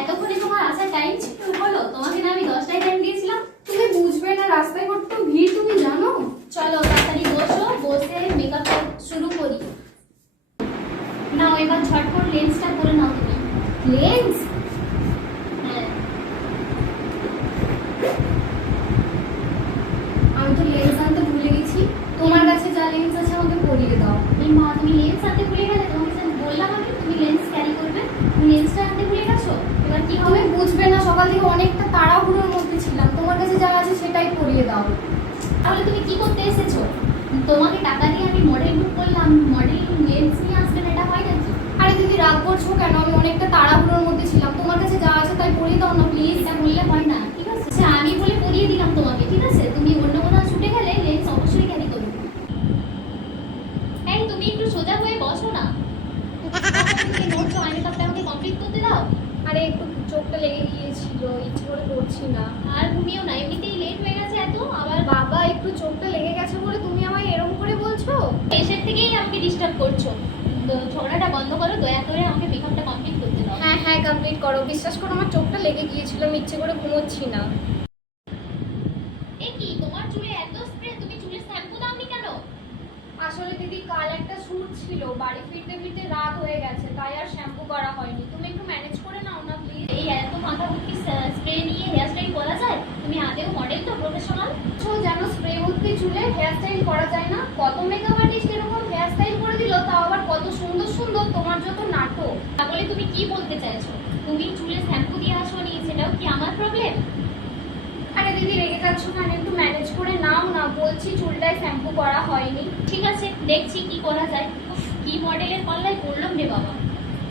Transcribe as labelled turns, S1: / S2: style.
S1: এতক্ষণে তোমার আসার টাইম ছিল বলো তোমাকে না আমি দশটায় টাইম দিয়েছিলাম।
S2: তুমি বুঝবে না রাস্তায় কত ভিড়, তুমি জানো?
S1: চলো, তাড়াতাড়ি বসো, বসে মেকআপ শুরু করি। না এবার ঝটপট লেন্সটা করে নাও তুমি।
S2: লেন্স
S1: হ্যাঁ
S2: আমি তো লেন্স আনতে ভুলে গেছি তোমার কাছে যা লেন্স আছে আমাকে পরিয়ে দাও
S1: এই মা তুমি লেন্স আনতে ভুলে গেলে তোমাকে যে বললাম আমি, তুমি লেন্স ক্যারি করবে। তুমি লেন্সটা আনতে ভুলে গেছো? এবার কি হবে?
S2: বুঝবে না, সকাল থেকে অনেকটা তাড়াহুড়োর মধ্যে ছিলাম। তোমার কাছে যা আছে সেটাই পরিয়ে দাও।
S1: তাহলে তুমি কি করতে এসেছ? তোমাকে টাকা দিয়ে আমি মডেল বুক করলাম। মডেল লেন্স নিয়ে আসবেন এটা হয় নাকি?
S2: আরে দিদি, রাগ করছ কেন? আমি অনেকটা তাড়াহুড়োর মধ্যে ছিলাম। তোমার কাছে যা আছে তাই পরিয়ে দাও না প্লিজ
S1: এটা বললে হয় না, ঠিক আছে? আচ্ছা আমি বলে পরিয়ে দিলাম তোমাকে, ঠিক আছে? তুমি অন্য কোথাও ছুটে গেলে লেন্স অবশ্যই ক্যারি করবে। এই, তুমি একটু সোজা হয়ে বসো না। মেকআপটা আমাকে কমপ্লিট করতে দাও।
S2: আরে একটু চোখটা লেগে গিয়েছিল ইচ্ছে করে করছি না।
S1: আর ঘুমিও না এমনিতেই লেট হয়ে গেছে এত আবার
S2: বাবা একটু চোখটা লেগে গেছে বলে তুমি আমায় এরকম করে বলছো?
S1: এসের থেকেই আমাকে ডিস্টার্ব করছ। ঝগড়াটা বন্ধ করো দয়া করে আমাকে মেকআপটা কমপ্লিট করতে দাও।
S2: হ্যাঁ হ্যাঁ কমপ্লিট করো। বিশ্বাস করো আমার চোখটা লেগে গিয়েছিল আমি ইচ্ছে করে ঘুমোচ্ছি না।
S1: কি তোমার চুলে এত স্প্রে তুমি চুলে শ্যাম্পু দাওনি কেন?
S2: আসলে দিদি কাল একটা শ্যুট ছিল বাড়ি ফিরতে ফিরতে রাত হয়ে গেছে তাই আর শ্যাম্পু করা হয়নি তুমি একটু ম্যানেজ করে নাও না প্লিজ
S1: এই এত মাথা ভর্তি স্প্রে নিয়ে হেয়ার স্টাইল করা যায় তুমি আদেও মডেল তো প্রফেশনাল
S2: তো যেন স্প্রে ভর্তি চুলে হেয়ার করা যায় না। কত মেকআপ আর্টিস্ট এরকম হেয়ার স্টাইল করে দিল তাও আবার কত সুন্দর সুন্দর তোমার যত নাটক।
S1: তাহলে তুমি কি বলতে চাইছো? তুমি চুলে শ্যাম্পু দিয়ে আসোনি সেটাও কি আমার প্রবলেম
S2: আরে দিদি রেগে যাচ্ছ কেন? একটু ম্যানেজ করে নাও না বলছি চুলটায় শ্যাম্পু করা হয়নি।
S1: ঠিক আছে দেখছি কি করা যায়। কি মডেলের পাল্লায় পড়লাম রে বাবা।